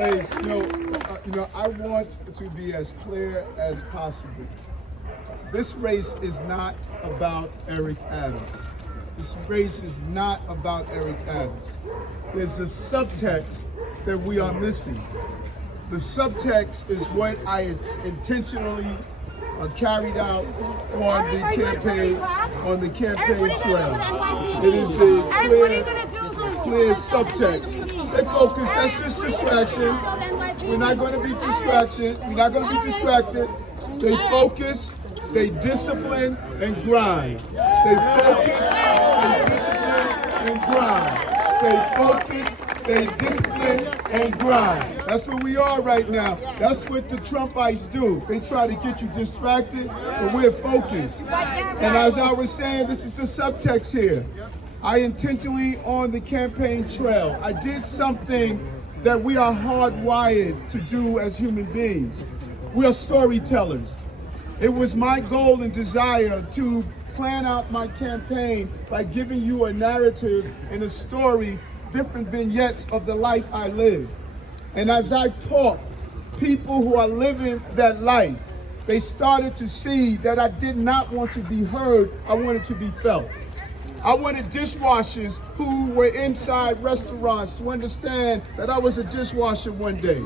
race, I want to be as clear as possible. This race is not about Eric Adams. This race is not about Eric Adams. There's a subtext that we are missing. The subtext is what I intentionally carried out on the campaign trail. It is the clear subtext. Stay focused. That's just distraction. We're not going to be distraction. We're not going to be distracted. Stay focused. Stay disciplined and grind. Stay focused. Stay disciplined and grind. Stay focused. Stay disciplined and grind. That's where we are right now. That's what the Trumpites do. They try to get you distracted, but we're focused. And as I was saying, this is a subtext here. I intentionally, on the campaign trail, I did something that we are hardwired to do as human beings. We are storytellers. It was my goal and desire to plan out my campaign by giving you a narrative and a story, different vignettes of the life I live. And as I taught people who are living that life, they started to see that I did not want to be heard, I wanted to be felt. I wanted dishwashers who were inside restaurants to understand that I was a dishwasher one day.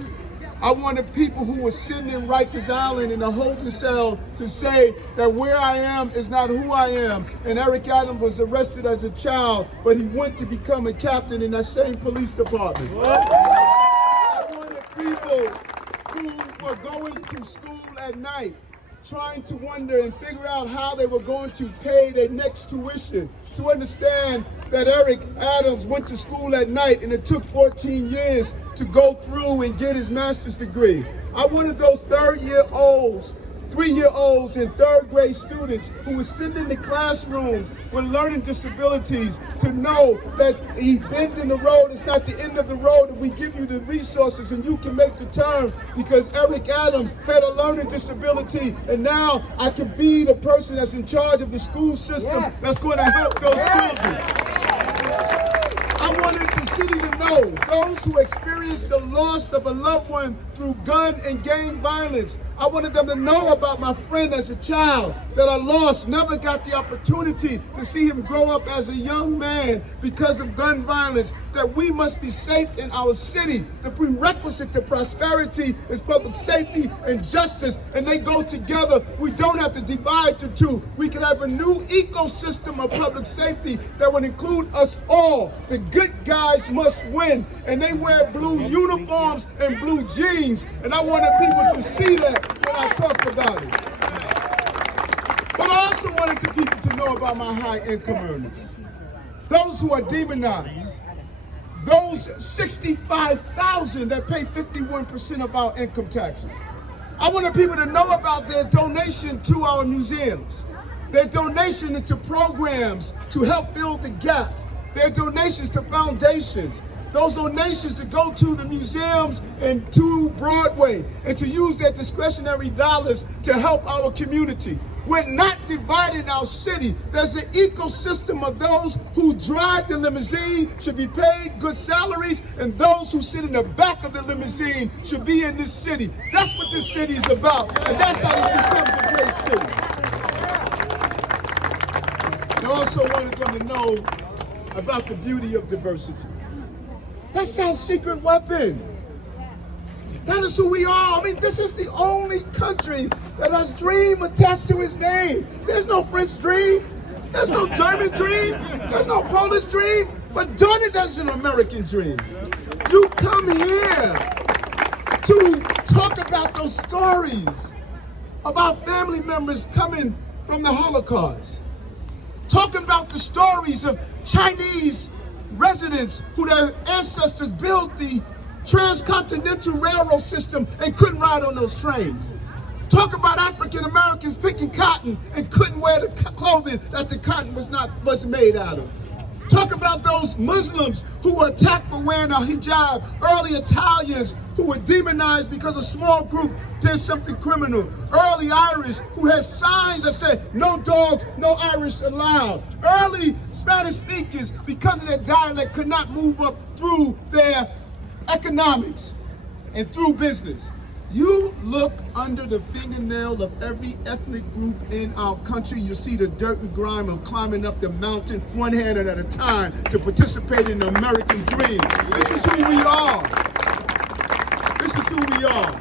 I wanted people who were sitting in Rikers Island in a holding cell to say that where I am is not who I am. And Eric Adams was arrested as a child, but he went to become a captain in that same police department. I wanted people who were going to school at night, trying to wonder and figure out how they were going to pay their next tuition, to understand that Eric Adams went to school at night and it took 14 years to go through and get his master's degree. I wanted those 3-year-olds and third grade students who were sitting in the classrooms with learning disabilities to know that bending the road is not the end of the road, and we give you the resources and you can make the turn, because Eric Adams had a learning disability, and now I can be the person that's in charge of the school system that's going to help those children. I wanted the city to know those who experienced the loss of a loved one through gun and gang violence. I wanted them to know about my friend as a child that I lost, never got the opportunity to see him grow up as a young man because of gun violence, that we must be safe in our city. The prerequisite to prosperity is public safety and justice, and they go together. We don't have to divide the two. We can have a new ecosystem of public safety that would include us all. The good guys must win, and they wear blue uniforms and blue jeans, and I wanted people to see that when I talked about it. But I also wanted the people to know about my high-income earners, those who are demonized, those 65,000 that pay 51% of our income taxes. I wanted people to know about their donation to our museums, their donation into programs to help fill the gaps, their donations to foundations, those donations to go to the museums and to Broadway and to use their discretionary dollars to help our community. We're not dividing our city. There's an ecosystem of those who drive the limousine should be paid good salaries, and those who sit in the back of the limousine should be in this city. That's what this city is about, and that's how it becomes a great city. I also wanted them to know about the beauty of diversity. That's our secret weapon. That is who we are. I mean, this is the only country that has dream attached to its name. There's no French dream. There's no German dream. There's no Polish dream. But darn it, there's an American dream. You come here to talk about those stories of our family members coming from the Holocaust. Talk about the stories of Chinese residents who their ancestors built the transcontinental railroad system and couldn't ride on those trains. Talk about African Americans picking cotton and couldn't wear the clothing that the cotton was made out of. Talk about those Muslims who were attacked for wearing a hijab, early Italians who were demonized because a small group did something criminal, early Irish who had signs that said, no dogs, no Irish allowed, early Spanish speakers because of their dialect could not move up through their economics. and through business. You look under the fingernail of every ethnic group in our country, you see the dirt and grime of climbing up the mountain one hand at a time to participate in the American dream. This is who we are. This is who we are.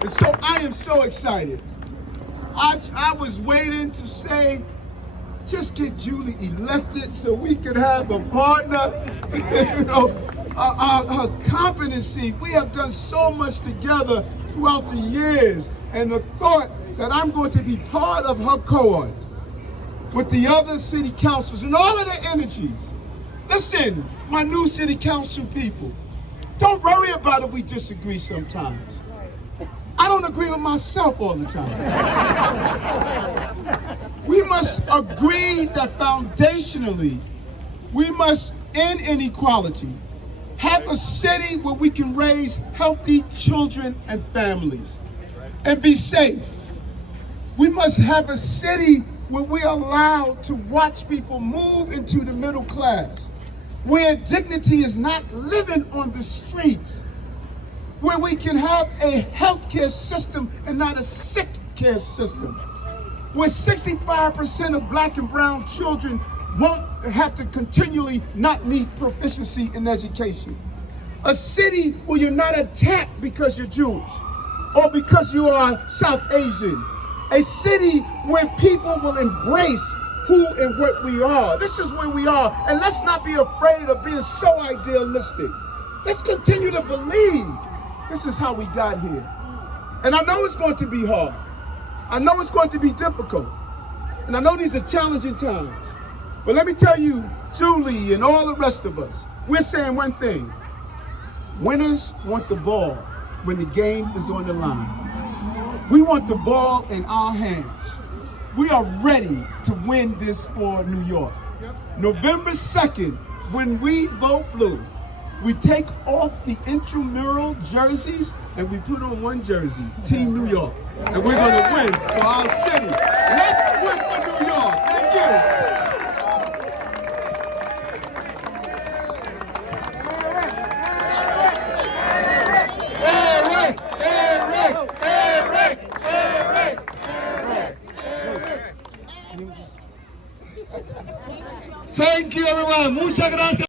And so I am so excited. I was waiting to say, just get Julie elected so we could have a partner. You know, her competency. We have done so much together throughout the years, and the thought that I'm going to be part of her cohort with the other city councils and all of their energies. Listen, my new city council people, don't worry about if we disagree sometimes. I don't agree with myself all the time. We must agree that foundationally, we must end inequality, have a city where we can raise healthy children and families, and be safe. We must have a city where we are allowed to watch people move into the middle class, where dignity is not living on the streets, where we can have a healthcare system and not a sick care system, where 65% of black and brown children won't have to continually not need proficiency in education. A city where you're not attacked because you're Jewish or because you are South Asian. A city where people will embrace who and what we are. This is where we are, and let's not be afraid of being so idealistic. Let's continue to believe this is how we got here. And I know it's going to be hard. I know it's going to be difficult. And I know these are challenging times. But let me tell you, Julie and all the rest of us, we're saying one thing. Winners want the ball when the game is on the line. We want the ball in our hands. We are ready to win this for New York. November 2nd, when we vote blue, we take off the intramural jerseys and we put on one jersey, Team New York. And we're going to win for our city. Let's win for New York. Thank you. Thank you, everyone. Muchas gracias.